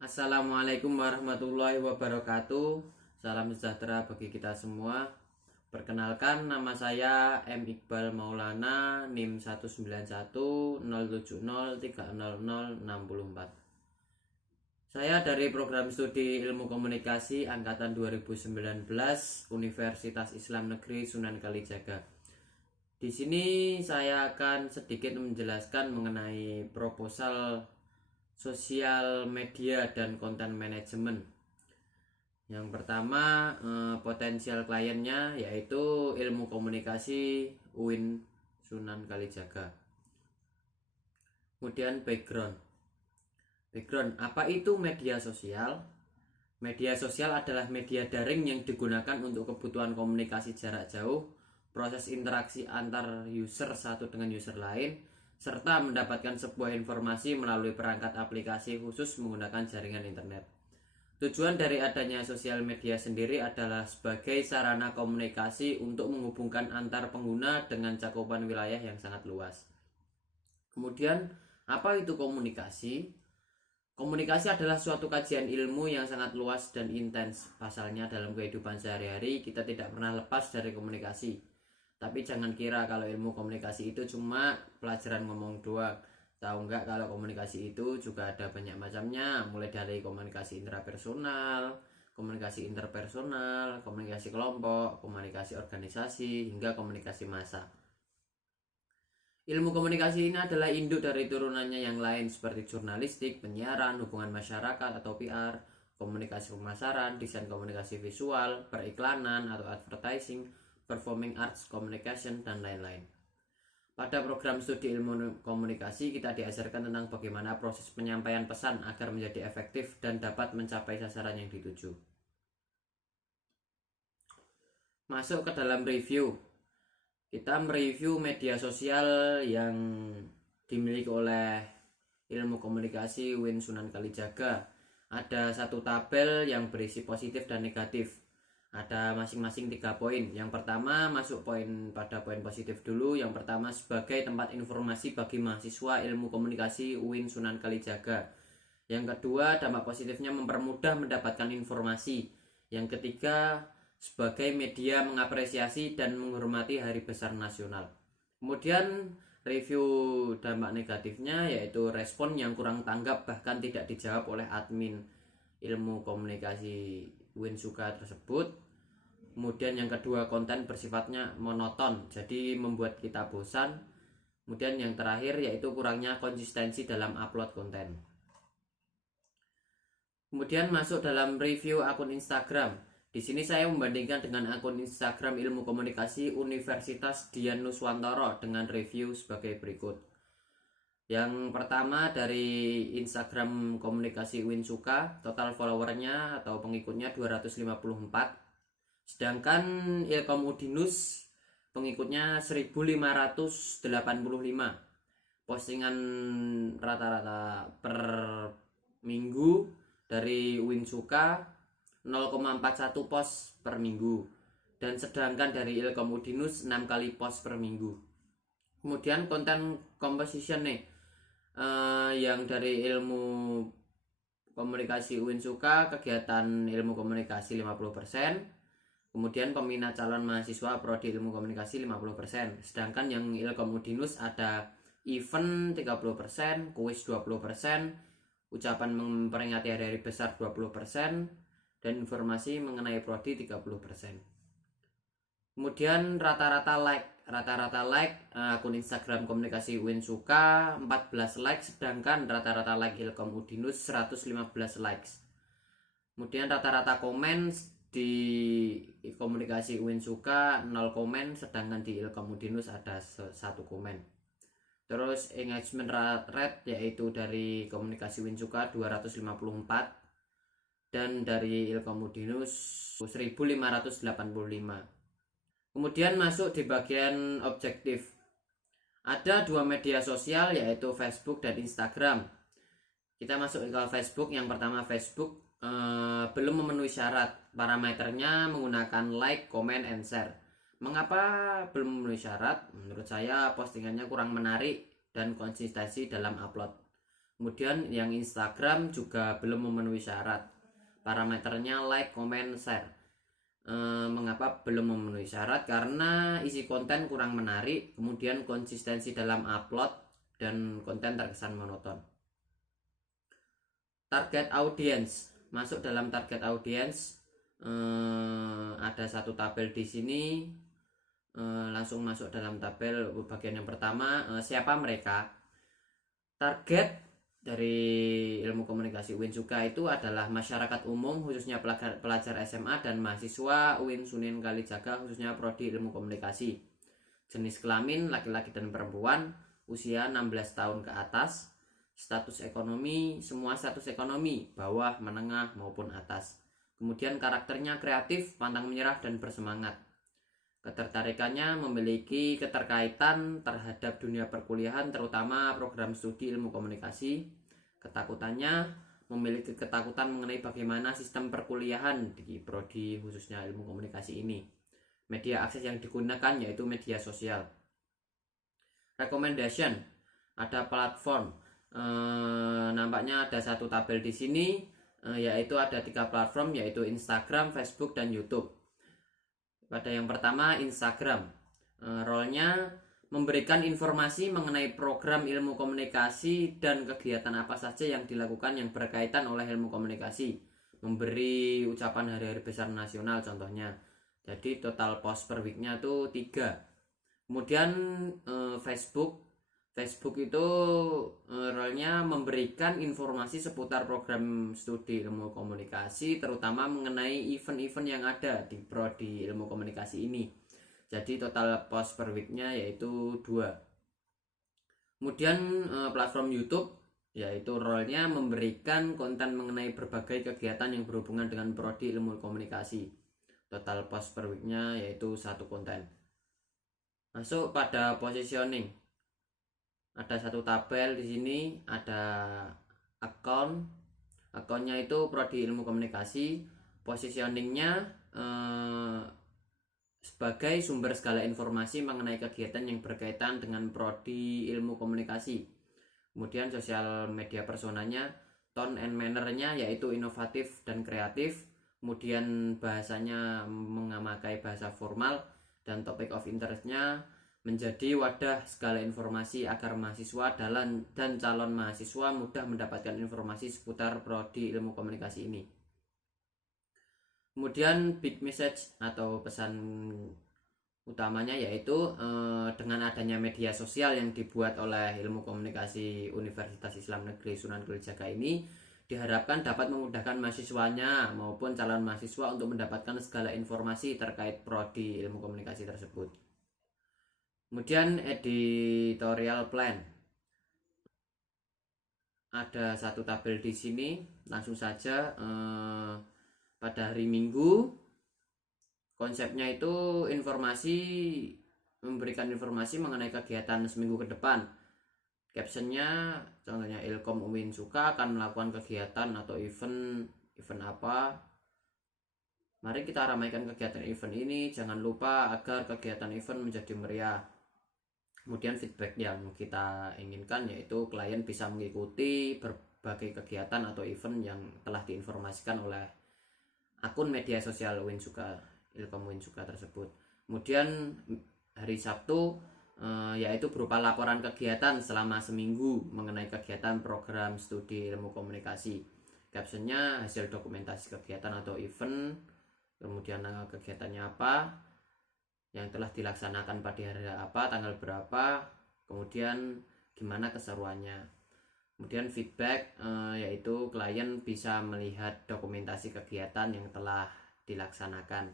Assalamualaikum warahmatullahi wabarakatuh. Salam sejahtera bagi kita semua. Perkenalkan, nama saya M. Iqbal Maulana, NIM 19107030064. Saya dari program studi Ilmu Komunikasi angkatan 2019 Universitas Islam Negeri Sunan Kalijaga. Di sini saya akan sedikit menjelaskan mengenai proposal sosial media dan konten manajemen. Yang pertama, potensial kliennya yaitu Ilmu Komunikasi UIN Sunan Kalijaga. Kemudian background, apa itu media sosial? Media sosial adalah media daring yang digunakan untuk kebutuhan komunikasi jarak jauh, proses interaksi antar user satu dengan user lain, serta mendapatkan sebuah informasi melalui perangkat aplikasi khusus menggunakan jaringan internet. Tujuan dari adanya sosial media sendiri adalah sebagai sarana komunikasi untuk menghubungkan antar pengguna dengan cakupan wilayah yang sangat luas. Kemudian, apa itu komunikasi? Komunikasi adalah suatu kajian ilmu yang sangat luas dan intens. Pasalnya dalam kehidupan sehari-hari kita tidak pernah lepas dari komunikasi. Tapi jangan kira kalau ilmu komunikasi itu cuma pelajaran ngomong doang. Tahu nggak kalau komunikasi itu juga ada banyak macamnya, mulai dari komunikasi intrapersonal, komunikasi interpersonal, komunikasi kelompok, komunikasi organisasi, hingga komunikasi massa. Ilmu komunikasi ini adalah induk dari turunannya yang lain seperti jurnalistik, penyiaran, hubungan masyarakat atau PR, komunikasi pemasaran, desain komunikasi visual, periklanan atau advertising, performing arts communication, dan lain-lain. Pada program studi ilmu komunikasi kita diajarkan tentang bagaimana proses penyampaian pesan agar menjadi efektif dan dapat mencapai sasaran yang dituju. Masuk ke dalam review. Kita mereview media sosial yang dimiliki oleh Ilmu Komunikasi UIN Sunan Kalijaga. Ada satu tabel yang berisi positif dan negatif. Ada masing-masing 3 poin. Yang pertama masuk pada poin positif dulu. Yang pertama sebagai tempat informasi bagi mahasiswa Ilmu Komunikasi UIN Sunan Kalijaga. Yang kedua dampak positifnya mempermudah mendapatkan informasi. Yang ketiga sebagai media mengapresiasi dan menghormati Hari Besar Nasional. Kemudian review dampak negatifnya yaitu respon yang kurang tanggap bahkan tidak dijawab oleh admin Ilmu Komunikasi UIN Suka tersebut. Kemudian yang kedua konten bersifatnya monoton jadi membuat kita bosan. Kemudian yang terakhir yaitu kurangnya konsistensi dalam upload konten. Kemudian masuk dalam review akun Instagram. Di sini saya membandingkan dengan akun Instagram Ilmu Komunikasi Universitas Dian Nuswantoro dengan review sebagai berikut. Yang pertama dari Instagram Komunikasi UIN Suka, total followernya atau pengikutnya 254. Sedangkan Ilkom Udinus pengikutnya 1585. Postingan rata-rata per minggu dari UIN Suka 0,41 post per minggu, dan sedangkan dari Ilkom Udinus 6 kali post per minggu. Kemudian konten composition nih yang dari Ilmu Komunikasi UIN Suka kegiatan ilmu komunikasi 50%, kemudian peminat calon mahasiswa prodi ilmu komunikasi 50%, sedangkan yang Ilkom Udinus ada event 30%, kuis 20%, ucapan memperingati hari-hari besar 20%, dan informasi mengenai prodi 30%. Kemudian rata-rata like akun Instagram Komunikasi UIN Suka 14 like, sedangkan rata-rata like Ilkom Udinus 115 likes. Kemudian rata-rata komen di Komunikasi UIN Suka 0 komen, sedangkan di Ilkom Udinus ada 1 komen. Terus engagement rate yaitu dari Komunikasi UIN Suka 254 dan dari Ilkom Udinus 1585. Kemudian masuk di bagian objektif. Ada 2 media sosial yaitu Facebook dan Instagram. Kita masuk ke Facebook. Yang pertama Facebook belum memenuhi syarat. Parameternya menggunakan like, comment, and share. Mengapa belum memenuhi syarat? Menurut saya postingannya kurang menarik dan konsistensi dalam upload. Kemudian yang Instagram juga belum memenuhi syarat. Parameternya like, comment, share. Mengapa belum memenuhi syarat? Karena isi konten kurang menarik, kemudian konsistensi dalam upload dan konten terkesan monoton. Target audience, masuk dalam target audience, ada satu tabel di sini. Langsung masuk dalam tabel bagian yang pertama, siapa mereka. Target dari ilmu komunikasi UIN Suka itu adalah masyarakat umum, khususnya pelajar SMA dan mahasiswa UIN Sunin Kalijaga, khususnya prodi ilmu komunikasi. Jenis kelamin laki-laki dan perempuan, usia 16 tahun ke atas. Status ekonomi, semua status ekonomi, bawah, menengah maupun atas. Kemudian karakternya kreatif, pantang menyerah dan bersemangat. Ketertarikannya memiliki keterkaitan terhadap dunia perkuliahan, terutama program studi ilmu komunikasi. Ketakutannya memiliki ketakutan mengenai bagaimana sistem perkuliahan di prodi khususnya ilmu komunikasi ini. Media akses yang digunakan yaitu media sosial. Recommendation, ada platform. Nampaknya ada satu tabel di sini, yaitu ada 3 platform, yaitu Instagram, Facebook, dan YouTube. Pada yang pertama Instagram, role-nya memberikan informasi mengenai program ilmu komunikasi dan kegiatan apa saja yang dilakukan yang berkaitan oleh ilmu komunikasi. Memberi ucapan hari-hari besar nasional contohnya. Jadi total post per weeknya itu 3. Kemudian Facebook itu role-nya memberikan informasi seputar program studi ilmu komunikasi, terutama mengenai event-event yang ada di prodi ilmu komunikasi ini. Jadi total post per weeknya yaitu 2. Kemudian platform YouTube, yaitu role-nya memberikan konten mengenai berbagai kegiatan yang berhubungan dengan prodi ilmu komunikasi. Total post per weeknya yaitu 1 konten. Masuk pada positioning. Ada satu tabel di sini, ada akunnya itu prodi ilmu komunikasi. Positioningnya sebagai sumber segala informasi mengenai kegiatan yang berkaitan dengan prodi ilmu komunikasi. Kemudian sosial media personanya, tone and manner-nya yaitu inovatif dan kreatif. Kemudian bahasanya memakai bahasa formal, dan topic of interest-nya menjadi wadah segala informasi agar mahasiswa dan calon mahasiswa mudah mendapatkan informasi seputar prodi ilmu komunikasi ini. Kemudian big message atau pesan utamanya yaitu dengan adanya media sosial yang dibuat oleh ilmu komunikasi Universitas Islam Negeri Sunan Kalijaga ini diharapkan dapat memudahkan mahasiswanya maupun calon mahasiswa untuk mendapatkan segala informasi terkait prodi ilmu komunikasi tersebut. Kemudian editorial plan, ada satu tabel di sini. Langsung saja, pada hari Minggu konsepnya itu memberikan informasi mengenai kegiatan seminggu ke depan. Captionnya contohnya Ilkom UIN Suka akan melakukan kegiatan atau event apa. Mari kita ramaikan kegiatan event ini, jangan lupa agar kegiatan event menjadi meriah. Kemudian feedback yang kita inginkan yaitu klien bisa mengikuti berbagai kegiatan atau event yang telah diinformasikan oleh akun media sosial UIN Suka, Ilkom UIN Suka tersebut. Kemudian hari Sabtu yaitu berupa laporan kegiatan selama seminggu mengenai kegiatan program studi ilmu komunikasi. Captionnya hasil dokumentasi kegiatan atau event, kemudian kegiatannya apa, yang telah dilaksanakan pada hari apa, tanggal berapa, kemudian gimana keseruannya. Kemudian feedback, yaitu klien bisa melihat dokumentasi kegiatan yang telah dilaksanakan.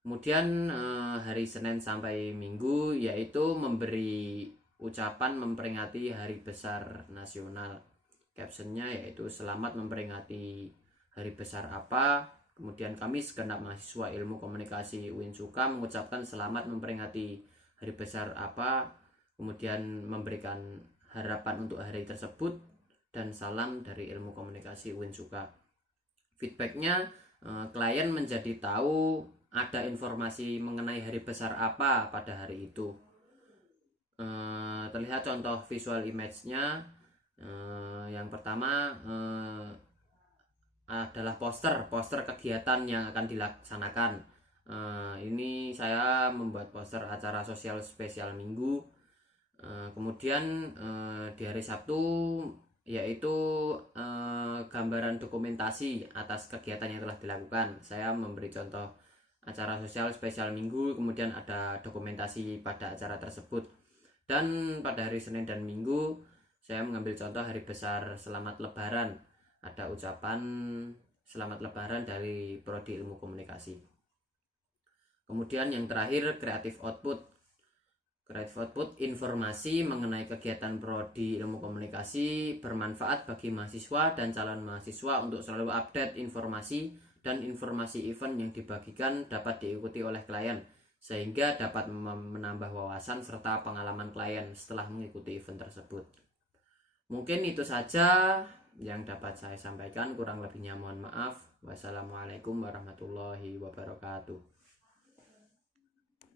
Kemudian hari Senin sampai Minggu yaitu memberi ucapan memperingati hari besar nasional. Captionnya yaitu selamat memperingati hari besar apa. Kemudian kami segenap mahasiswa ilmu komunikasi UIN Suka mengucapkan selamat memperingati hari besar apa, kemudian memberikan harapan untuk hari tersebut, dan salam dari ilmu komunikasi UIN Suka. Feedbacknya, klien menjadi tahu ada informasi mengenai hari besar apa pada hari itu. Terlihat contoh visual image-nya, Yang pertama adalah poster kegiatan yang akan dilaksanakan. Ini saya membuat poster acara sosial spesial minggu. Kemudian di hari Sabtu yaitu gambaran dokumentasi atas kegiatan yang telah dilakukan. Saya memberi contoh acara sosial spesial minggu, kemudian ada dokumentasi pada acara tersebut. Dan pada hari Senin dan Minggu saya mengambil contoh hari besar Selamat Lebaran. Ada ucapan Selamat Lebaran dari Prodi Ilmu Komunikasi. Kemudian yang terakhir Creative Output. Creative Output informasi mengenai kegiatan Prodi Ilmu Komunikasi bermanfaat bagi mahasiswa dan calon mahasiswa untuk selalu update informasi dan informasi event yang dibagikan dapat diikuti oleh klien sehingga dapat menambah wawasan serta pengalaman klien setelah mengikuti event tersebut. Mungkin itu saja yang dapat saya sampaikan, kurang lebihnya mohon maaf. Wassalamualaikum warahmatullahi wabarakatuh.